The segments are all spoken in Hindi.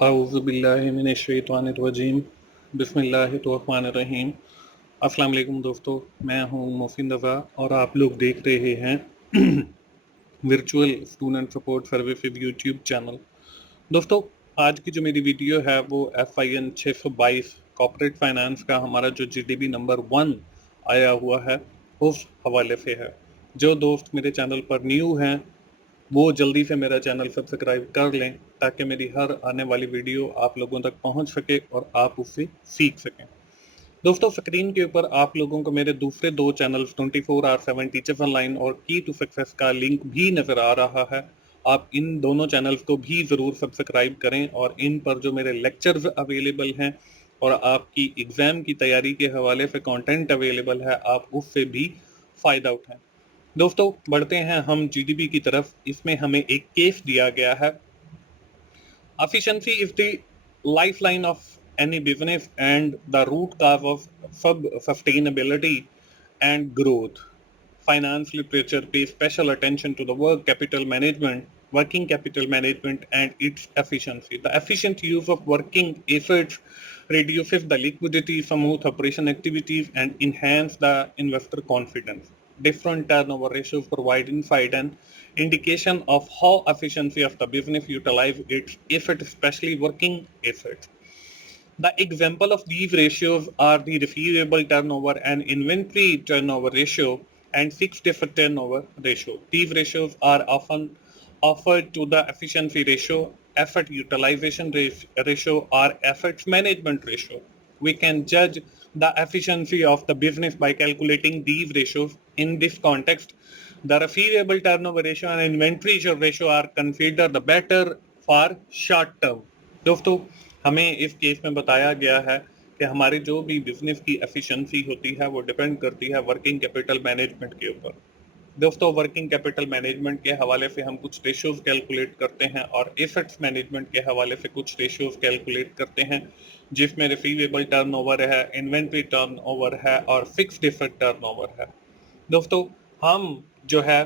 औज़ुबिल्लाहिमिनश्शैतानिर्रजीम बिस्मिल्लाहिर्रहमानिर्रहीम। अस्सलाम वालेकुम दोस्तों, मैं हूं मोहसिन रज़ा और आप लोग देख रहे हैं virtual student support service YouTube channel. दोस्तों, आज की जो मेरी वीडियो है वो FIN 622 कॉर्पोरेट फाइनेंस का हमारा जो GDP नंबर 1 आया हुआ है उस हवाले से है। जो दोस्त मेरे चैनल पर न्यू हैं वो जल्दी से मेरा चैनल सब्सक्राइब कर लें ताकि मेरी हर आने वाली वीडियो आप लोगों तक पहुंच सके और आप उससे सीख सकें। दोस्तों, स्क्रीन के ऊपर आप लोगों को मेरे दूसरे दो चैनल्स 24/7 टीचर्स ऑनलाइन और की टू सक्सेस का लिंक भी नज़र आ रहा है। आप इन दोनों चैनल्स को भी ज़रूर सब्सक्राइब करें और इन पर जो मेरे लेक्चर्स अवेलेबल हैं और आपकी एग्ज़ाम की तैयारी के हवाले से कंटेंट अवेलेबल है, आप उससे भी फ़ायदा उठाएं। दोस्तों, बढ़ते हैं हम GDP की तरफ। इसमें हमें एक केस दिया गया है। Efficiency is the lifeline of any business and the root cause of sustainability and growth. Finance literature pays special attention to the working capital management and its efficiency. The efficient use of working assets reduces the liquidity, smooth operation activities, and enhance the investor confidence. Different turnover ratios provide insight and indication of how efficiency of the business utilize its assets, especially working assets. The example of these ratios are the receivable turnover and inventory turnover ratio and fixed asset turnover ratio. These ratios are often offered to the efficiency ratio, asset utilization ratio, or assets management ratio. We can judge the efficiency of the business by calculating these ratios. In this context, the receivable turnover ratio and inventory ratio are considered the better for short term. दोस्तों, हमें इस केस में बताया गया है कि हमारी जो भी बिजनेस की एफिशिएंसी होती है वो डिपेंड करती है वर्किंग कैपिटल मैनेजमेंट के ऊपर। दोस्तों, वर्किंग कैपिटल मैनेजमेंट के हवाले से हम कुछ रेशियोज कैलकुलेट करते हैं और एसेट्स मैनेजमेंट के हवाले से कुछ रेशियोज कैलकुलेट करते हैं, जिसमें रिसीवेबल टर्नओवर है, इन्वेंट्री टर्नओवर है और फिक्स्ड एसेट टर्नओवर है। दोस्तों, हम जो है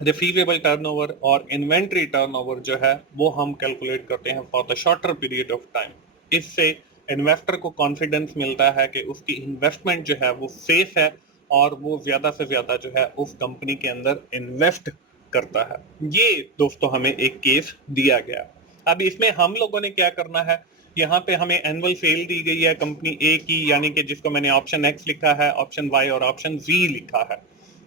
रिसीवेबल टर्नओवर और इन्वेंट्री टर्नओवर जो है वो हम कैलकुलेट करते हैं for the shorter period of time. इससे इन्वेस्टर को कॉन्फिडेंस मिलता है कि उसकी इन्वेस्टमेंट जो है वो सेफ है और वो ज़्यादा से ज़्यादा जो है उस कंपनी के अंदर इन्वेस्ट करता है। ये दोस्तों हमें एक केस दिया गया। अब इसमें हम लोगों ने क्या करना है, यहाँ पे हमें एनुअल सेल दी गई है कंपनी ए की, यानी कि जिसको मैंने ऑप्शन एक्स लिखा है, ऑप्शन वाई और ऑप्शन जी लिखा है।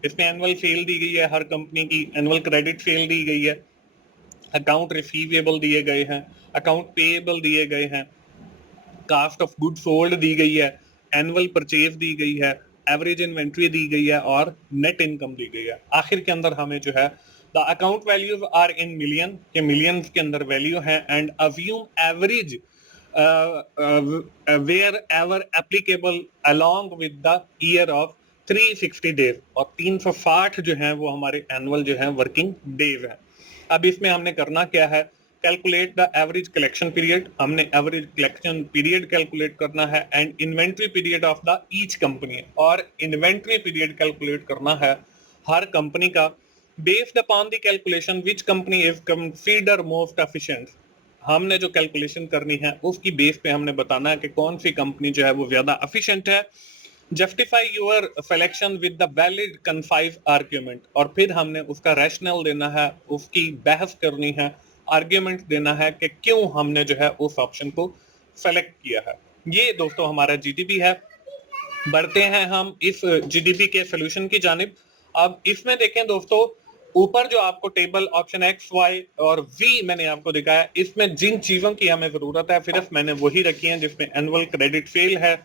इसमें एनुअल सेल दी गई है हर कंपनी की, एनुअल क्रेडिट सेल दी गई है, अकाउंट रिसीवेबल दिए गए हैं, अकाउंट पेएबल दिए गए हैं, कास्ट ऑफ गुड सोल्ड दी गई है, एनुअल परचेज दी गई है, एवरेज इन्वेंट्री दी गई है और नेट इनकम दी गई है। आखिर के अंदर हमें जो है the account values are in million के मिलियंस के अंदर वैल्यू है and assume average wherever applicable along with the year of 360 days, और 360 जो है वो हमारे एनुअल जो है वर्किंग डेज है। अब इसमें हमने करना क्या है, calculate the average collection period. हमने एवरेज कलेक्शन पीरियड कैलकुलेट करना है and inventory period of the each company, और इन्वेंट्री पीरियड कैलकुलेट करना है हर कंपनी का। Based upon the calculation which company is consider most efficient, हमने जो कैलकुलेशन करनी है उसकी बेस पे हमने बताना है कि कौन सी कंपनी जो है वो ज्यादा एफिशिएंट है। Justify your selection with the valid concise argument, और फिर हमने उसका रैशनल देना है, उसकी बहस करनी है, आर्ग्यूमेंट देना है कि क्यों हमने जो है उस ऑप्शन को सेलेक्ट किया है। ये दोस्तों हमारा GDP है। बढ़ते हैं हम इस GDP के सोल्यूशन की जानिब। अब इसमें देखें दोस्तों, ऊपर जो आपको टेबल ऑप्शन एक्स वाई और वी मैंने आपको दिखाया, इसमें जिन चीजों की हमें जरूरत है सिर्फ मैंने वही रखी है, जिसमें एनुअल क्रेडिट सेल है,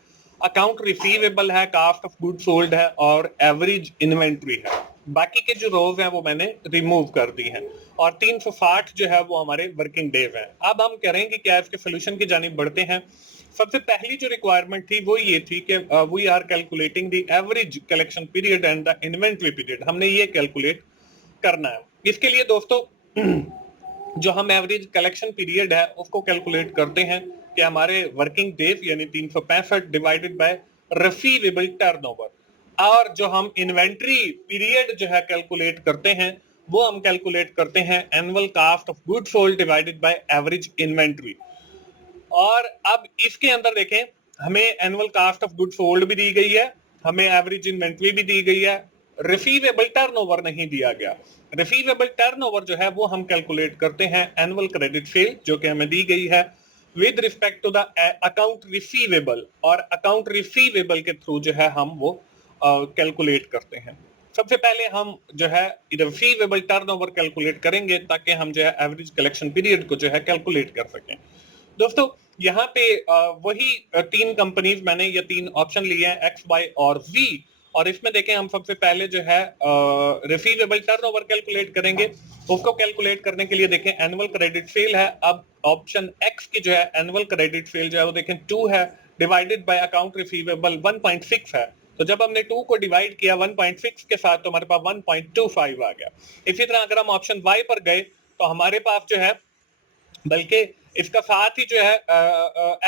अकाउंट रिसीवेबल है, कास्ट ऑफ गुड सोल्ड है और एवरेज इन्वेंट्री है। बाकी के जो रोज हैं वो मैंने रिमूव कर दी हैं और 360 जो है वो हमारे वर्किंग डेज हैं। अब हम करेंगे क्या, इसके सोल्यूशन की जानिब बढ़ते हैं। सबसे पहली जो रिक्वायरमेंट थी वो ये थी कि we are calculating the average collection period and the inventory period, हमने ये कैलकुलेट करना है। इसके लिए दोस्तों जो हम एवरेज कलेक्शन पीरियड है उसको कैलकुलेट करते हैं कि हमारे वर्किंग डेज यानी 365 डिवाइडेड बाय रिसीवेबल टर्नओवर, और जो हम इन्वेंट्री पीरियड जो है कैलकुलेट करते हैं वो हम कैलकुलेट करते हैं annual cost of good sold divided by average inventory. और अब इसके अंदर देखें, हमें annual cost of good sold भी दी गई है, हमें एवरेज इन्वेंट्री भी दी गई है, रिसीवेबल टर्नओवर नहीं दिया गया। रिसीवेबल टर्नओवर जो है वो हम कैलकुलेट करते हैं एनुअल क्रेडिट सेल जो कि हमें दी गई है with respect to the account receivable, और अकाउंट रिसीवेबल के थ्रू जो है हम वो कैलकुलेट करते हैं। सबसे पहले हम जो है रिसीवेबल टर्नओवर कैलकुलेट करेंगे ताकि हम जो है एवरेज कलेक्शन पीरियड को जो है कैलकुलेट कर सकें। दोस्तों यहाँ पे वही तीन कंपनीज मैंने ये तीन ऑप्शन लिए हैं एक्स, वाई और वी, और इसमें देखें हम सबसे पहले जो है रिसीवेबल टर्नओवर कैलकुलेट करेंगे। उसको कैलकुलेट करने के लिए देखें एनुअल क्रेडिट सेल है। अब ऑप्शन एक्स की जो है एनुअल क्रेडिट सेल जो है वो देखें 2 है, डिवाइडेड बाय अकाउंट रिसीवेबल 1.6 है। तो जब हमने 2 को डिवाइड किया 1.6 के साथ तो हमारे पास 1.25 आ गया। इसी तरह अगर हम ऑप्शन वाई पर गए तो हमारे पास जो है बल्कि इसका साथ ही जो है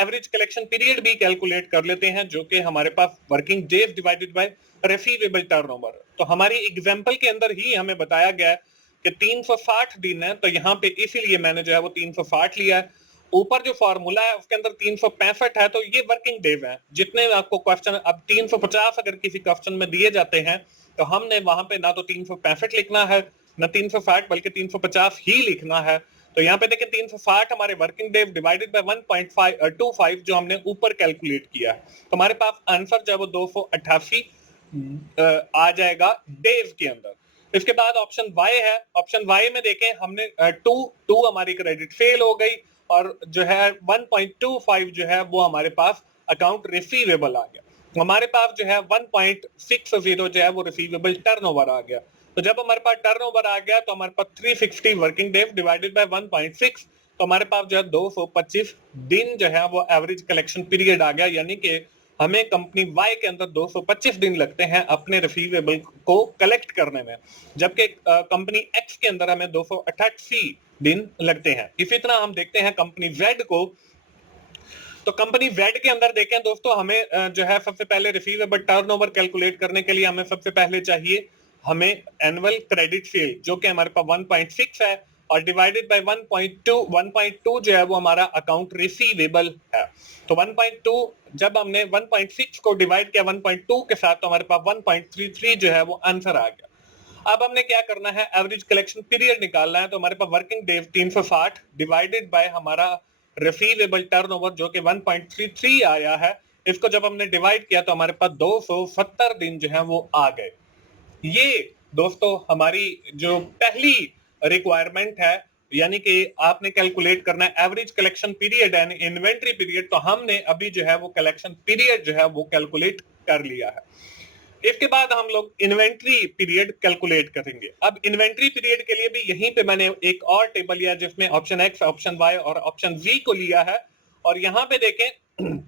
एवरेज कलेक्शन पीरियड भी कैलकुलेट कर लेते हैं जो कि हमारे पास working days divided by receivable turnover. तो हमारी एग्जांपल के अंदर ही हमें बताया गया है कि 360 दिन है, तो यहाँ पे इसीलिए मैंने जो है वो 360 लिया है। ऊपर जो फॉर्मूला है उसके अंदर 365 है, तो ये वर्किंग डेज है। जितने आपको क्वेश्चन अब 350 अगर किसी क्वेश्चन में दिए जाते हैं तो हमने वहां पे ना तो 365 लिखना है ना 360 बल्कि 350 ही लिखना है। तो यहाँ पे देखिए 360 हमारे वर्किंग डेज डिवाइडेड बाय 1.25 जो हमने ऊपर कैलकुलेट किया है, तो हमारे पास आंसर जो है वो 288 आ जाएगा डेज के अंदर। इसके बाद ऑप्शन वाई है। ऑप्शन वाई में देखें हमने टू हमारी क्रेडिट फेल हो गई और जो है 1.25 जो है वो हमारे पास अकाउंट रिसीवेबल आ गया। हमारे पास जो है 1.60 जो है वो रिसीवेबल टर्नओवर आ गया। तो जब हमारे पास टर्नओवर आ गया तो हमारे पास 360 वर्किंग डेज डिवाइडेड बाय 1.6, तो हमारे पास जो है 225 दिन जो है वो एवरेज कलेक्शन पीरियड आ गया। यानी कि हमें कंपनी वाई के अंदर 225 दिन लगते हैं अपने रिसीवेबल को कलेक्ट करने में, जबकि कंपनी एक्स के अंदर हमें 288 दिन लगते हैं। इसी तरह हम देखते हैं कंपनी जेड को। तो कंपनी जेड के अंदर देखें दोस्तों, हमें जो है सबसे पहले रिसीवेबल टर्नओवर कैलकुलेट करने के लिए हमें सबसे पहले चाहिए हमें एनुअल क्रेडिट सेल जो कि हमारे पास 1.6 है और डिवाइडेड बाय 1.2 जो है वो हमारा अकाउंट रिसीवेबल है। तो 1.2 जब हमने 1.6 को डिवाइड किया 1.2 के साथ तो हमारे पास 1.33 जो है वो आंसर आ गया। अब हमने क्या करना है, एवरेज कलेक्शन पीरियड निकालना है। तो हमारे पास वर्किंग डेज 360 डिवाइडेड बाय हमारा रिसीवेबल टर्नओवर जो कि 1.33 आया है, इसको जब हमने डिवाइड किया तो हमारे पास 270 दिन जो है वो आ गए। ये दोस्तों हमारी जो पहली रिक्वायरमेंट है, यानी कि आपने कैलकुलेट करना है average collection period and inventory period. तो हमने अभी जो है वो कलेक्शन पीरियड जो है वो कैलकुलेट कर लिया है। इसके बाद हम लोग इन्वेंट्री पीरियड कैलकुलेट करेंगे। अब इन्वेंट्री पीरियड के लिए भी यहीं पे मैंने एक और टेबल लिया जिसमें ऑप्शन एक्स, ऑप्शन वाई और ऑप्शन वी को लिया है। और यहाँ पे देखें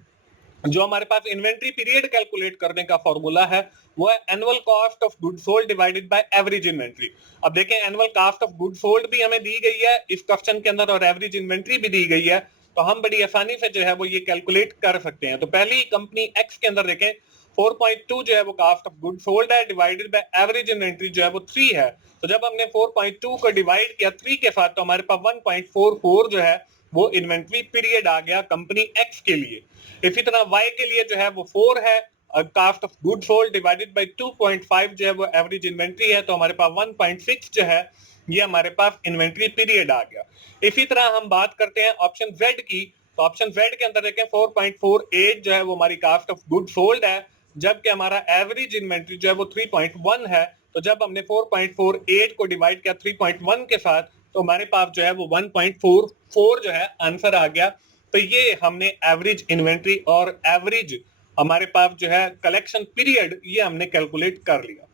जो हमारे पास इन्वेंट्री पीरियड कैलकुलेट करने का फॉर्मूला है वो है annual cost of good sold divided by average inventory. अब देखें annual cost of good sold भी हमें दी गई है इस क्वेश्चन के अंदर और एवरेज इन्वेंट्री भी दी गई है, तो हम बड़ी आसानी से जो है वो ये कैलकुलेट कर सकते हैं। तो पहली कंपनी एक्स के अंदर देखें 4.2 जो है वो कॉस्ट ऑफ गुड सोल्ड है डिवाइडेड बाय एवरेज इन्वेंट्री जो है वो 3 है। तो जब हमने 4.2 को डिवाइड किया 3 के साथ तो हमारे पास 1.44 जो है वो इन्वेंट्री पीरियड आ गया कंपनी एक्स के लिए। इसी तरह वाई के लिए जो है वो 4 है, cost of good sold divided bye 2.5 जो है वो एवरेज इन्वेंट्री है, तो हमारे पास 1.6 जो है ये हमारे पास इन्वेंट्री पीरियड आ गया। इसी तरह हम बात करते हैं ऑप्शन जेड की। तो ऑप्शन जेड के अंदर देखें 4.48 जो है वो हमारी कॉस्ट ऑफ गुड सोल्ड है, जबकि हमारा एवरेज इन्वेंट्री जो है वो 3.1 है। तो जब हमने 4.48 को डिवाइड किया 3.1 के साथ तो हमारे पास जो है वो 1.44 जो है आंसर आ गया। तो ये हमने एवरेज इन्वेंट्री और एवरेज हमारे पास जो है कलेक्शन पीरियड ये हमने कैलकुलेट कर लिया।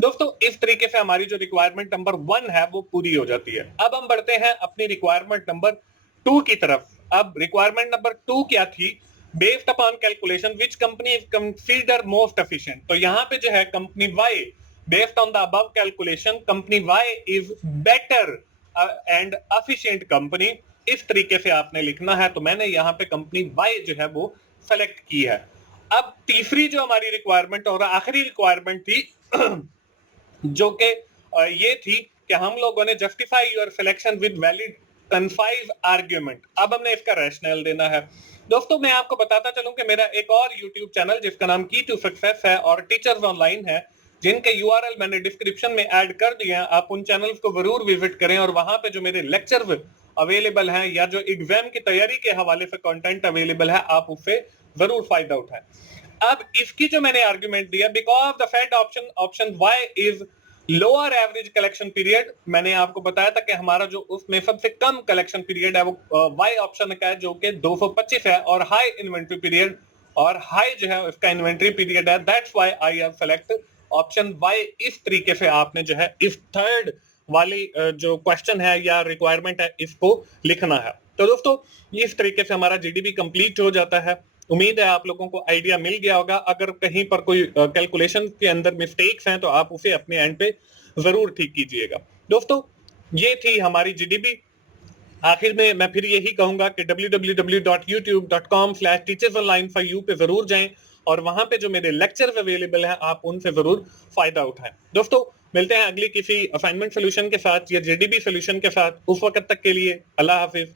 दोस्तों इस तरीके से हमारी जो रिक्वायरमेंट नंबर 1 है वो पूरी हो जाती है। अब हम बढ़ते हैं अपनी रिक्वायरमेंट नंबर 2 की तरफ। अब रिक्वायरमेंट नंबर 2 क्या थी, based upon calculation which company is consider most efficient. तो यहाँ पे जो है company Y based on the above calculation company Y is better and efficient company, इस तरीके से आपने लिखना है। तो मैंने यहाँ पे कंपनी वाई जो है वो सेलेक्ट की है। अब तीसरी जो हमारी रिक्वायरमेंट और आखिरी रिक्वायरमेंट थी जो कि ये थी कि हम लोगों ने justify your selection with valid कन्फाइव आर्ग्यूमेंट। अब हमने इसका रैशनल देना है। दोस्तों मैं आपको बताता चलूं कि मेरा एक और YouTube चैनल जिसका नाम की टू सक्सेस है और टीचर्स ऑनलाइन है, जिनके यूआरएल मैंने डिस्क्रिप्शन में ऐड कर दिए हैं। आप उन चैनल्स को जरूर विजिट करें और वहां पे जो मेरे लेक्चर्स अवेलेबल हैं या जो एग्जाम की तैयारी के हवाले से कंटेंट अवेलेबल है, आप उससे जरूर फायदा उठाएं। अब इसकी जो मैंने आर्गुमेंट दिया, because the fed option Y is lower average collection period, मैंने आपको बताया था कि हमारा जो उसमें सबसे कम कलेक्शन पीरियड है वो वाई ऑप्शन का है जो कि 225 है, और हाई इन्वेंट्री पीरियड और हाई जो है उसका इन्वेंट्री पीरियड है। That's why I have select option Y. इस तरीके से आपने जो है इस थर्ड वाली जो क्वेश्चन है या रिक्वायरमेंट है इसको लिखना है। तो दोस्तों इस तरीके से हमारा जीडीबी कंप्लीट हो जाता है। उम्मीद है आप लोगों को आइडिया मिल गया होगा। अगर कहीं पर कोई कैलकुलेशन के अंदर मिस्टेक्स हैं तो आप उसे अपने एंड पे जरूर ठीक कीजिएगा। दोस्तों ये थी हमारी जीडीबी। आखिर में मैं फिर यही कहूंगा कि www.youtube.com/teachersonline4u पे जरूर जाएं और वहां पे जो मेरे लेक्चर्स अवेलेबल हैं आप उनसे जरूर फायदा उठाएं। दोस्तों मिलते हैं अगली किसी असाइनमेंट सोल्यूशन के साथ या जीडीबी सोल्यूशन के साथ। उस वक्त तक के लिए अल्लाह हाफिज।